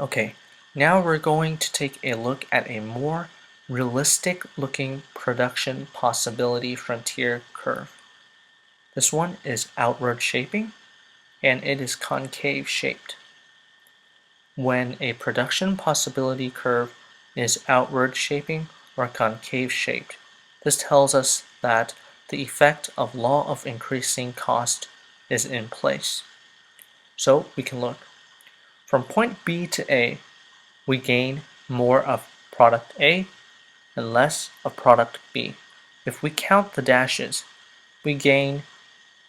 Okay, now we're going to take a look at a more realistic looking production possibility frontier curve. This one is outward shaping and it is concave shaped. When a production possibility curve is outward shaping or concave shaped, this tells us that the effect of law of increasing cost is in place. So we can look. From point B to A, we gain more of product A and less of product B. If we count the dashes, we gain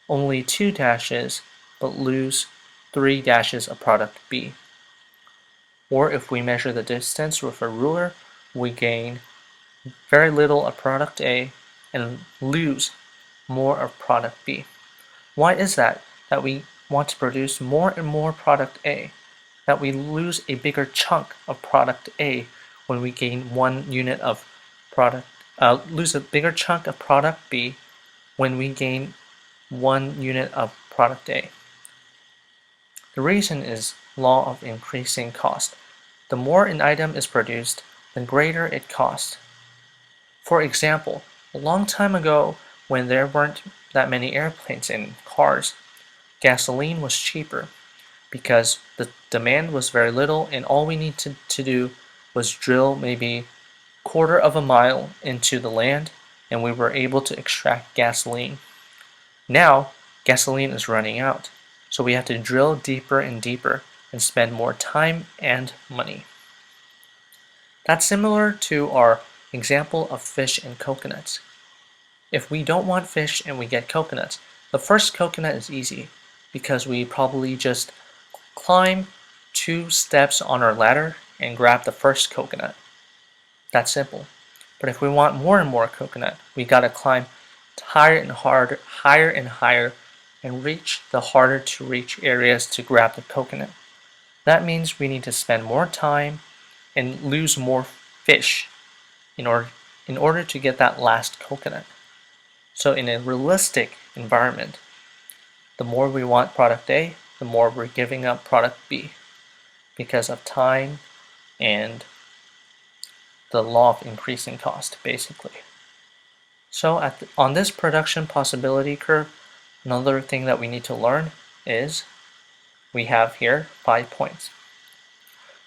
only 2 dashes but lose 3 dashes of product B. Or if we measure the distance with a ruler, we gain very little of product A and lose more of product B. Why is that? That we want to produce more and more product A, that we lose a bigger chunk of product A when we gain 1 unit of product, lose a bigger chunk of product B when we gain 1 unit of product A. The reason is law of increasing cost. The more an item is produced, the greater it costs. For example, a long time ago, when there weren't that many airplanes and cars, gasoline was cheaper because the demand was very little and all we needed to do was drill maybe quarter of a mile into the land and we were able to extract gasoline. Now, gasoline is running out, so we have to drill deeper and deeper and spend more time and money. That's similar to our example of fish and coconuts. If we don't want fish and we get coconuts, the first coconut is easy because we probably just climb 2 steps on our ladder and grab the first coconut. That's simple. But if we want more and more coconut, we gotta climb higher and harder, higher and higher, and reach the harder to reach areas to grab the coconut. That means we need to spend more time and lose more fish in order to get that last coconut. So in a realistic environment, the more we want product A, the more we're giving up product B because of time and the law of increasing cost, basically. So on this production possibility curve, another thing that we need to learn is we have here 5 points.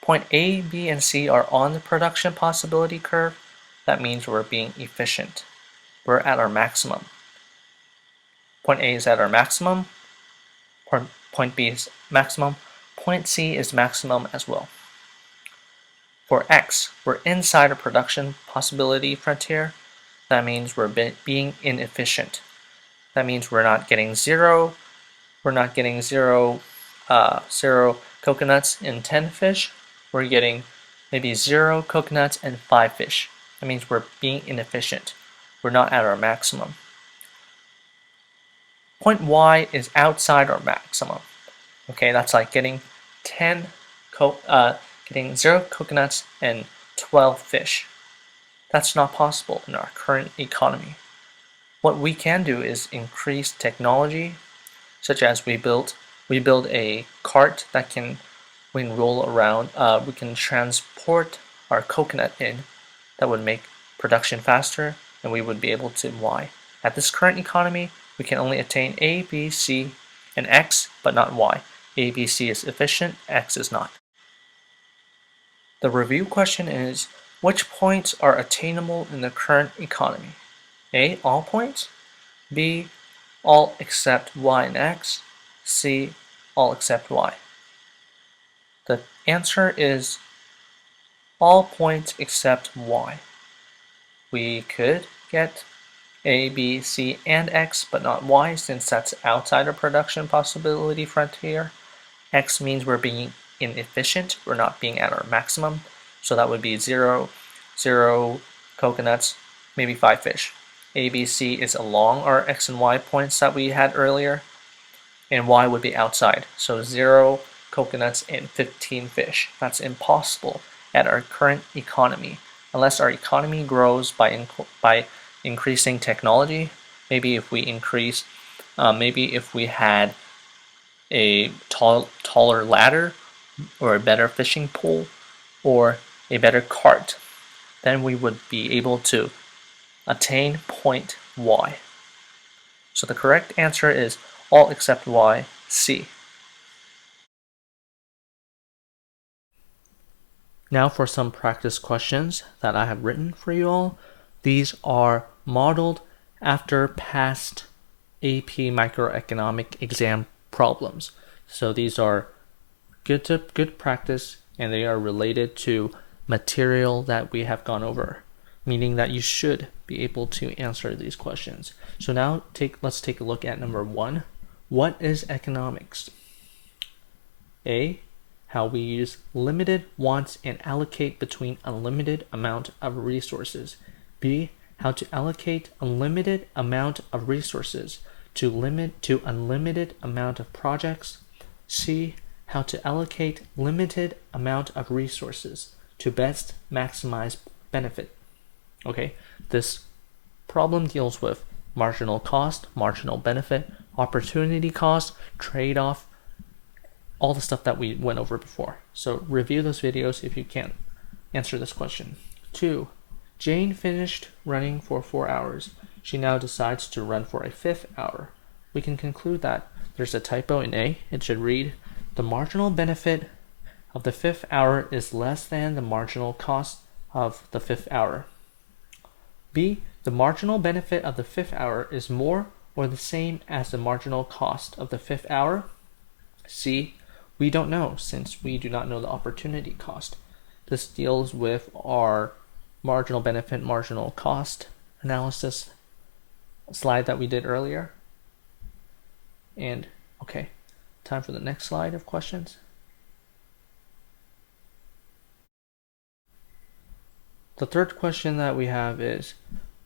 Point A, B, and C are on the production possibility curve. That means we're being efficient. We're at our maximum. Point A is at our maximum. Point B is maximum. Point C is maximum as well. For X, we're inside a production possibility frontier. That means we're being inefficient. That means we're not getting zero coconuts in 10 fish. We're getting maybe 0 coconuts and 5 fish. That means we're being inefficient. We're not at our maximum. Point Y is outside our maximum. Okay, that's like getting 0 coconuts and 12 fish. That's not possible in our current economy. What we can do is increase technology, such as we build a cart that we can roll around. We can transport our coconut in. That would make production faster, and we would be able to Y. At this current economy, we can only attain A, B, C, and X, but not Y. A, B, C is efficient, X is not. The review question is, which points are attainable in the current economy? A, all points. B, all except Y and X. C, all except Y. The answer is all points except Y. We could get A, B, C, and X, but not Y, since that's outside of production possibility frontier. X means we're being inefficient, we're not being at our maximum, so that would be 0 coconuts, maybe 5 fish. A, B, C is along our X and Y points that we had earlier, and Y would be outside, so 0 coconuts and 15 fish. That's impossible at our current economy, unless our economy grows by increasing technology. Maybe if we had a taller ladder, or a better fishing pole or a better cart, then we would be able to attain point Y. So the correct answer is all except Y, C. Now for some practice questions that I have written for you all. These are modeled after past AP microeconomic exam problems. So these are good practice, and they are related to material that we have gone over, meaning that you should be able to answer these questions. So now let's take a look at number 1. What is economics? A, how we use limited wants and allocate between unlimited amount of resources. B, how to allocate unlimited amount of resources to unlimited amount of projects. C, how to allocate limited amount of resources to best maximize benefit. Okay, this problem deals with marginal cost, marginal benefit, opportunity cost, trade-off, all the stuff that we went over before. So review those videos if you can't answer this question. 2. Jane finished running for 4 hours. She now decides to run for a 5th hour. We can conclude that there's a typo in A. It should read, the marginal benefit of the 5th hour is less than the marginal cost of the 5th hour. B. The marginal benefit of the 5th hour is more or the same as the marginal cost of the 5th hour. C. We don't know, since we do not know the opportunity cost. This deals with our marginal benefit, marginal cost analysis slide that we did earlier. And okay, time for the next slide of questions. The third question that we have is,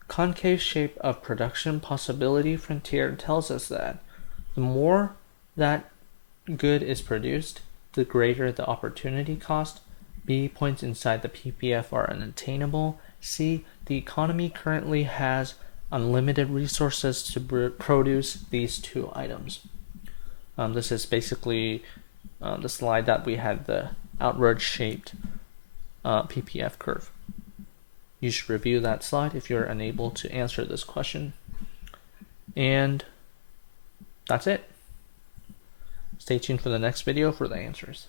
concave shape of production possibility frontier tells us that the more that good is produced, the greater the opportunity cost. B, points inside the PPF are unattainable. C, the economy currently has unlimited resources to produce these two items. This is basically the slide that we had, the outward shaped PPF curve. You should review that slide if you're unable to answer this question. And that's it. Stay tuned for the next video for the answers.